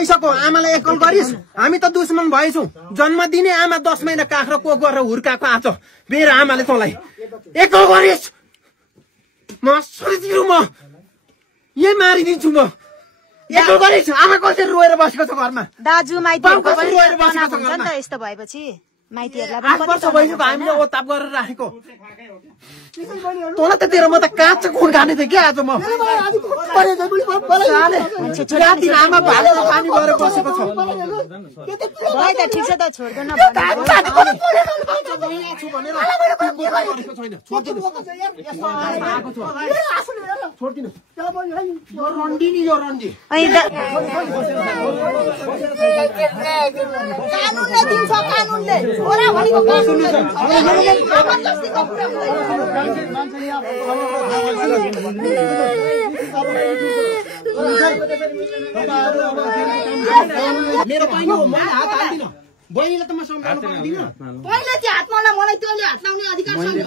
भइसक्यो आमालाई एकल गरिस् हामी त दुश्मन भएछौँ जन्म दिने आमा 10 महिना काख्रो को गरेर हुर्काएको आज मेरो आमाले तँलाई एकल गरिस् म सरिदिनु म यही मारिदिन्छु म एकल गरिस् आमा कसरी रोएर बसेको छ घरमा दाजु माइतीहरुको पनि रोएर बसेको हुन्छ नि त यस्तो भएपछि माइतीहरुलाई पनि वर्ष भइसक्यो हामीले ओताप गरेर राखेको तँलाई त तेरो म त काँचो खुन खाने थिएँ क्या आज म राति आमा भालेर पानी भएर बसेको छ भाइ त ठिक छ त छोड्दैन कानुनले दिन्छ कानुनले छोरा भनेको मेरो पाइनो हो मैले हात हाल्दिन बहिनीले त म सम्झाउन पाउँदिन पहिले चाहिँ हात मार्न मलाई त्यसले हात लाउने अधिकार छैन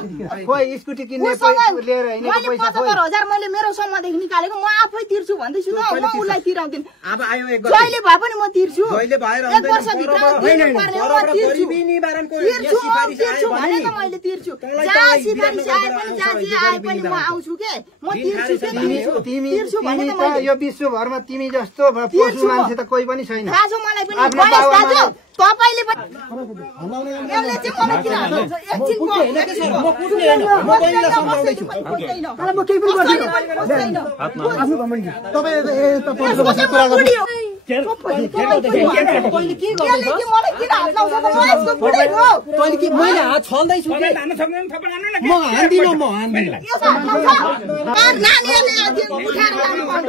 खोइ स्कुटी किन्ने पैसा लिएर हिँडेको पैसा खोइ 75,000 मैले मेरो सम्मदेखि निकालेको म आफै तिर्छु भन्दैछु त म उलाई तिराउँदिन अब आयो एक जहिले भए पनि म तिर्छु जहिले भएर एक वर्ष भित्र तिर्नुपर्ने म तिर्छु निवारणको तिर्छु भने त मैले तिर्छु जहाँ सिफारिस आए पनि जहाँ जे आए पनि म आउँछु के म तिर्छु के तिर्छु भने त मैले यो विश्वभरमा तिमी जस्तो पशु मान्छे त कोही पनि छैन थाहा छ मलाई पनि बयस दाजु तपाईले पनि यसले चाहिँ मलाई किन हाल्नुहुन्छ एकछिन म कुट्ने हैन म बहिनीलाई सम्झाउँदै छु म केही पनि गर्दिन आफ्नो कमेन्ट तपाई त पढ्नु बसेको कुरा गर्नु पहिले के गर्दै छ मलाई किन हात लाउँछ त म यसको बुढै हो तैले के मैले हात छल्दै छु के म हान्दिन म हान्दिन यो हात लाउँछ आर नानीहरुले अझै उठाएर लानु पर्छ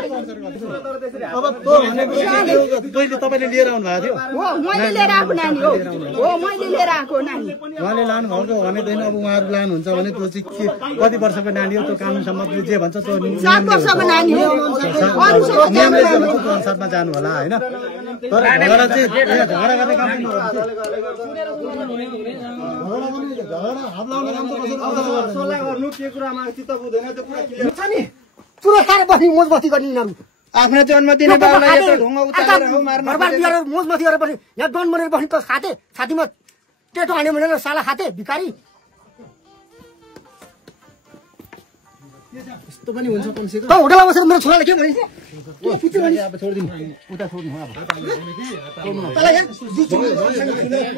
अब तो भनेको पहिले तपाईले लिएर आउनु भएको थियो हो मैले लिएर आएको नानी हो मैले लिएर आएको नानी उहाँले लानु भएको भनेदैन अब उहाँहरु लानुहुन्छ भने त्यो चाहिँ के कति वर्षको नानी हो त्यो कानुन सम्मतले जे भन्छ त्यो 7 वर्षको नानी हो अरुसँग नियमले जे भन्छ त्यो अनुसारमा जानु होला हैन तर झगडा चाहिँ झगडा गर्ने काम पनि सल्लाह गर्नु के कुरामा चित्त बुझ्दैन त्यो कुरा क्लियर छ नि पुरो सारे बस्ने मोज मस्ती गर्ने यिनीहरु आफ्नो जन्मदिने बाबुलाई यत्रो ढुङ्गा उतारेर हो मार्न घरबार बिगारेर मोज मस्ती गरेर बस्ने यहाँ डन बनेर बस्ने त साथे छातीमा टेटो हान्यो भनेर साला खाते भिखारी यस्तो पनि हुन्छ कमसे कम त होटलमा बसेर मेरो छोराले के भनिस् अब छोड्दिनु उता छोड्नु अब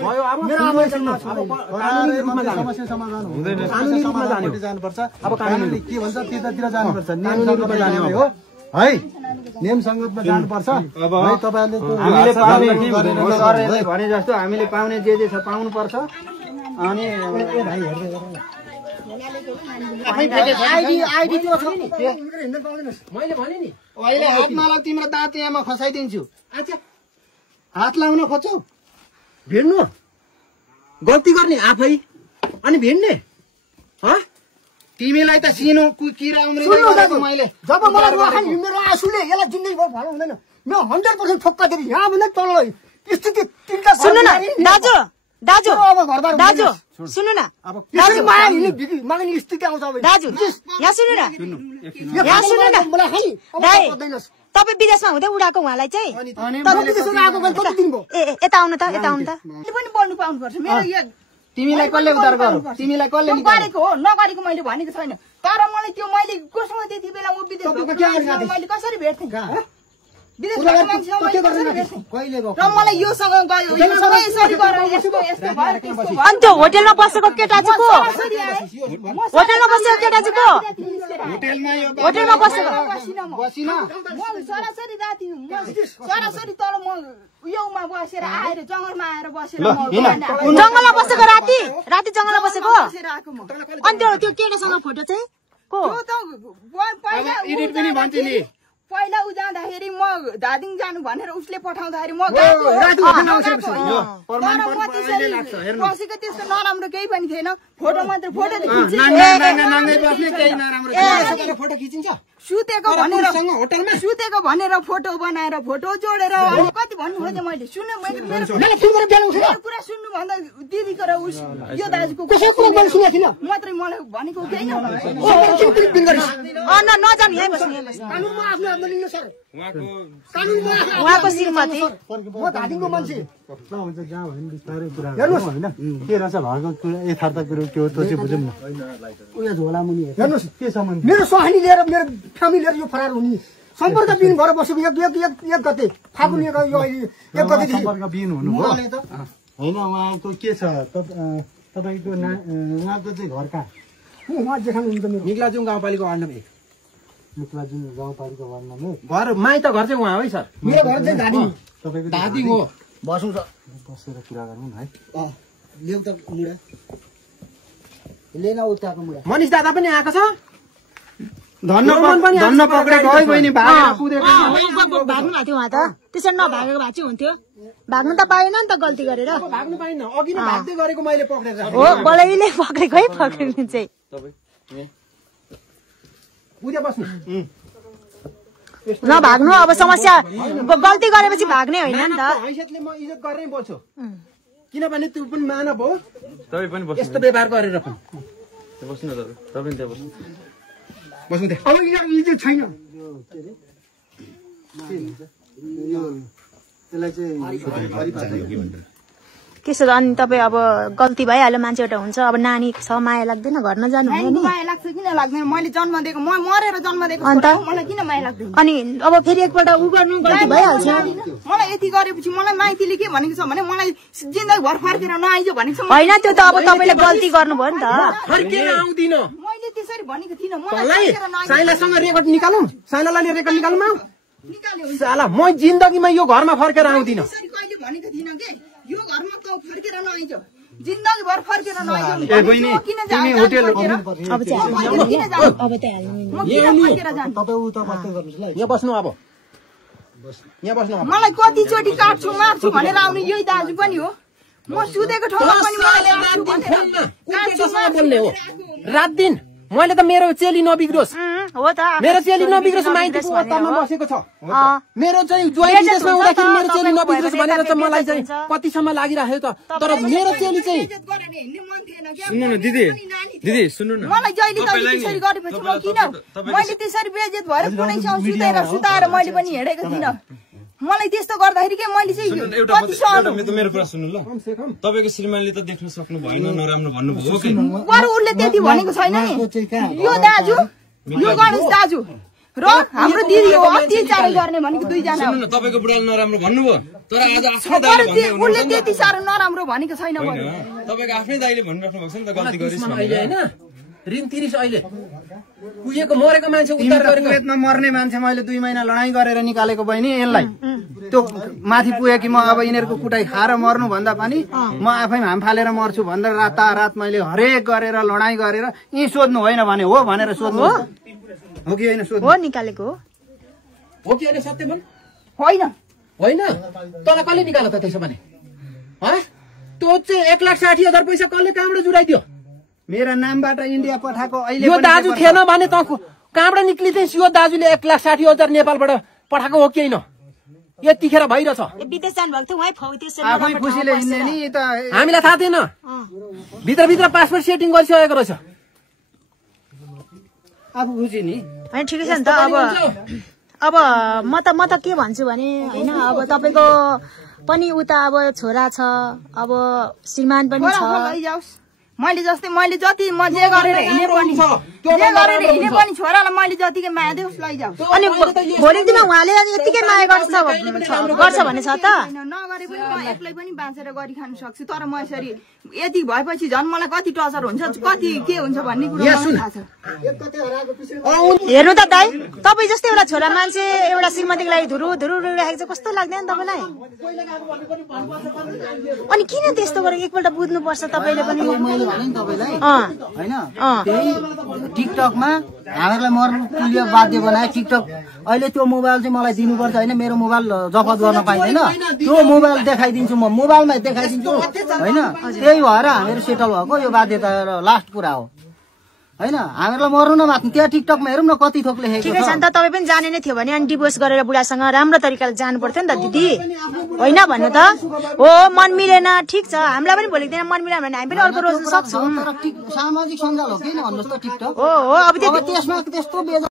भयो अब मेरो आमासँग कानुनी रूपमा समस्या समाधान हुँदैन कानुनी रूपमा जानुपर्छ अब कानुनले के भन्छ त्यतातिर जानुपर्छ नियम रूपमा जाने हो है नियम संगतमा जानुपर्छ है तपाईहरुले हामीले पाउने भने जस्तो हामीले पाउने जे छ पाउनु पर्छ अनि भाइ हेर्दै आइडी त्यो छ नि मैले भने नि अहिले हात नलाउ तिम्रो दाँत यहाँमा खसाइदिन्छु अच्छा हात लाउन खोज्छौ भिड्नु गल्ती गर्ने आफै अनि भिड्ने ह तिमीलाई त सिनो किरा उम्रिँदै मैले जब मलाई मेरो आँसुले यसलाई जिन्दगीभर भलो हुँदैन म 100% ठोक्का दिए यहाँ भन्दा तल स्थिति तिनका सुन्नु न दाजु दाजु अब घरबार दाजु सुन्नु न दाजु माया हिँड्ने माग्ने स्थिति आउँछ अब दाजु यहाँ सुन्नु न यहाँ सुन्नु न मलाई खाली दाइ तपाईँ विदेशमा हुँदै उडाको उहाँलाई चाहिँ यता आउनु त यता आउनु त पनि बोल्नु पाउनु पर्छ मेरो यो तिमीलाई कसले उद्धार गर्यो तिमीलाई कसले गरेको हो नगरेको मैले भनेको छैन तर मलाई त्यो मैले कोसँग त्यति बेला म विदेश मैले कसरी भेट्थेँ विदेश मान्छेसँग मैले कसरी भेट्थेँ र मलाई योसँग गयो यसरी गरेर यस्तो यस्तो भयो अनि त्यो होटेलमा बसेको केटा चाहिँ को होटेलमा बसेको केटा चाहिँ को होटेलमा बसेको बसिन म सरासरी राति सरासरी तल म उयोमा बसेर आएर जंगलमा आएर बसेर जंगलमा बसेको राति राति जंगलमा बसेको अनि त्यो केटासँग फोटो चाहिँ को एडिट पनि भन्छु नि पहिला उ जाँदाखेरि म धादिङ जानु भनेर उसले पठाउँदाखेरि म बसेको त्यस्तो नराम्रो केही पनि थिएन फोटो मात्र फोटो फोटो खिचिन्छ सुतेको भनेर फोटो बनाएर फोटो जोडेर कति भन्नु खोजेँ मैले सुन्नु मेरो कुरा सुन्नु भन्दा दिदीको र उस यो दाजुको मात्रै मलाई भनेको केही नजानु नजानु अपराध नलिनु सर उहाँको श्रीमती म धादिङको मान्छे हुन्छ जहाँ भयो नि बिस्तारै कुरा गर्नु होइन के रहेछ भएको कुरा यथार्थ कुरो के हो त्यो चाहिँ बुझौँ न उयो झोला मुनि हेर्नुहोस् के सम्बन्ध मेरो सहानी लिएर मेरो फ्यामिली लिएर यो फरार हुने सम्पर्क बिन भएर बसेको एक गते फागुन यो अहिले 1 गते सम्पर्क बिन हुनु हो होइन उहाँको के छ तपाईँको उहाँको चाहिँ घर कहाँ उहाँ जेखान हुनुहुन्छ मेरो निक्लाजुङ गाउँपालिका वार्ड नम्बर 1 मुक्लाजुङ गाउँपालिका वार्ड नम्बर घर माइत घर चाहिँ उहाँ है सर मेरो घर चाहिँ धादिङ तपाईँको दादी हो बसौँ सर बसेर कुरा गरौँ न है ल्याउ त मुडा लिएन उताको मुडा मनिष दादा पनि आएको छ धन्न पक्रेको है बहिनी भागेर कुदेको भाग्नु भएको थियो उहाँ त त्यसरी नभागेको भए चाहिँ हुन्थ्यो भाग्नु त पाएन नि त गल्ती गरेर भाग्नु पाइन्न अघि नै भाग्दै गरेको मैले पक्रेर हो बलैले पक्रेको है पक्रिनु चाहिँ उद्या बस्नु नभाग्नु अब समस्या गल्ती गरेपछि भाग्ने होइन नि त हैसियतले म इज्जत गरेरै बोल्छु किनभने त्यो पनि मानव हो तपाईँ पनि बस्नु यस्तो व्यवहार गरेर पनि बस्नु न तपाईँ त्यहाँ बस्नु बस्नु त्यहाँ अब इज्जत छैन त्यसलाई चाहिँ त्यसो त अनि तपाईँ अब गल्ती भइहाल्यो मान्छे एउटा हुन्छ अब नानी छ माया लाग्दैन घर नजानु हुने नि माया लाग्छ किन लाग्दैन मैले जन्म दिएको म मरेर जन्म दिएको अन्त मलाई किन माया लाग्दैन अनि अब फेरि एकपल्ट उ गर्नु गल्ती भइहाल्छ मलाई यति गरेपछि मलाई माइतीले के भनेको छ भने मलाई जिन्दगी भर फर्केर नआइज भनेको छ होइन त्यो त अब तपाईँले गल्ती गर्नुभयो नि त फर्केर आउँदिन मैले त्यसरी भनेको थिइनँ तँलाई फर्केर नआइज साइलासँग रेकर्ड निकालौँ साइलालाई रेकर्ड निकालौँ निकाल्यो साला म जिन्दगीमा यो घरमा फर्केर आउँदिन त्यसरी कहिले भनेको थिइनँ के यो घरमा त फर्केर नआइज जिन्दगी भर फर्केर नआइज ए बहिनी तिमी होटेल अब चाहिँ हाल्नु अब चाहिँ हाल्नु म किन फर्केर जान्छु तपाईँ उता बस्दै गर्नुहोस् ल यहाँ बस्नु अब यहाँ बस्नु अब मलाई कतिचोटि काट्छु मार्छु भनेर आउने यही दाजु पनि हो म सुतेको ठाउँमा पनि मैले आउँछु भनेर बोल्ने हो रात दिन मैले त मेरो चेली नबिग्रोस् हो त मेरो चेली नबिग्रोस् माइतीको अवस्थामा बसेको छ मेरो चाहिँ ज्वाइँ विदेशमा हुँदाखेरि मेरो चेली नबिग्रोस् भनेर चाहिँ मलाई चाहिँ कतिसम्म लागिराखेको त तर मेरो चेली चाहिँ सुन्नु न दिदी दिदी सुन्नु न मलाई जहिले तहिले त्यसरी गरेपछि म किन मैले त्यसरी बेइज्जत भएर कुनै ठाउँ सुताएर मैले पनि हिँडेको थिइनँ मलाई त्यस्तो गर्दाखेरि के मैले चाहिँ कति सहनु मेरो कुरा सुन्नु ल तपाईँको श्रीमानले त देख्न सक्नु भएन नराम्रो भन्नुभयो कि बरु उसले त्यति भनेको छैन नि यो दाजु यो गणेश दाजु र हाम्रो दिदी हो अत्याचार गर्ने भनेको दुईजना सुन्नु न तपाईँको बुढाले नराम्रो भन्नुभयो तर आज आफ्नै दाइले भन्दै उसले त्यति साह्रो नराम्रो भनेको छैन बरु तपाईँको आफ्नै दाइले भनिराख्नु भएको छ नि त गल्ती गरिस् अहिले होइन ऋण तिरिस अहिले पुगेको मरेको मान्छे उद्धार गरेको कुवेतमा मर्ने मान्छे मैले 2 महिना लडाईँ गरेर निकालेको बहिनी यसलाई त्यो माथि पुगे कि म अब यिनीहरूको कुटाई खाएर मर्नु भन्दा पनि म आफै हाम फालेर मर्छु भनेर रात मैले हरेक गरेर लडाईँ गरेर यी सोध्नु होइन भने हो भनेर सोध्नु हो कि होइन सोध्नु हो निकालेको हो कि होइन सत्य बोल होइन होइन तँलाई कसले निकाल्यो त त्यसो भने त्यो चाहिँ 1,60,000 पैसा कसले कहाँबाट जुराइदियो मेरा नामबाट इन्डिया पठाएको अहिले यो दाजु थिएन भने त कहाँबाट निक्लिदिस् यो दाजुले 1,60,000 नेपालबाट पठाएको हो कि होइन यतिखेर भइरहेछ विदेश जानु भएको थियो उहाँ फाउ त्यसरी आफै खुसीले हिँड्ने नि त हामीलाई थाहा थिएन भित्र पासपोर्ट सेटिङ गरिसकेको रहेछ आफू खुसी नि होइन ठिकै छ नि त अब म त के भन्छु भने होइन अब तपाईँको पनि उता अब छोरा छ अब श्रीमान पनि छ मैले जस्तै मैले जति म जे गरेर हिँडे पनि छोरालाई मैले जतिकै माया देऊ लैजाऊ अनि भोलिको दिनमा उहाँले यतिकै माया गर्छ भने छ त नगरे पनि म एक्लै पनि बाँचेर गरी खान सक्छु तर म यसरी यति भएपछि झन् मलाई कति टर्चर हुन्छ कति के हुन्छ भन्ने कुरा थाहा छ हेर्नु त दाइ तपाईँ जस्तै एउटा छोरा मान्छे एउटा श्रीमतीको लागि धुरु राखेको छ कस्तो लाग्दैन तपाईँलाई अनि किन त्यस्तो गरेर एकपल्ट बुझ्नुपर्छ तपाईँले पनि होइन त्यही टिकटकमा हामीलाई मर्नु तुल्य बाध्य बनाए टिकटक अहिले त्यो मोबाइल चाहिँ मलाई दिनुपर्छ होइन मेरो मोबाइल जफत गर्न पाइँदैन त्यो मोबाइल देखाइदिन्छु म मोबाइलमा देखाइदिन्छु होइन त्यही भएर हामीहरू सेटल भएको यो बाध्यता लास्ट कुरा हो होइन हामीहरूलाई मर्नु नमाग्नु त्यहाँ टिकटकमा हेरौँ न कति थोक लेखेको ठिकै छ नि त तपाईँ पनि जाने नै थियो भने अनि डिभोर्स गरेर बुढासँग राम्रो तरिकाले जानु पर्थ्यो नि त दिदी होइन भन्नु त हो मन मिलेन ठिक छ हामीलाई पनि भोलिको दिन मन मिलेन भने हामी पनि अर्को रोज्न सक्छौँ सामाजिक सञ्जाल हो किन भन्नुहोस् त टिकटक हो अब त्यसमा त्यस्तो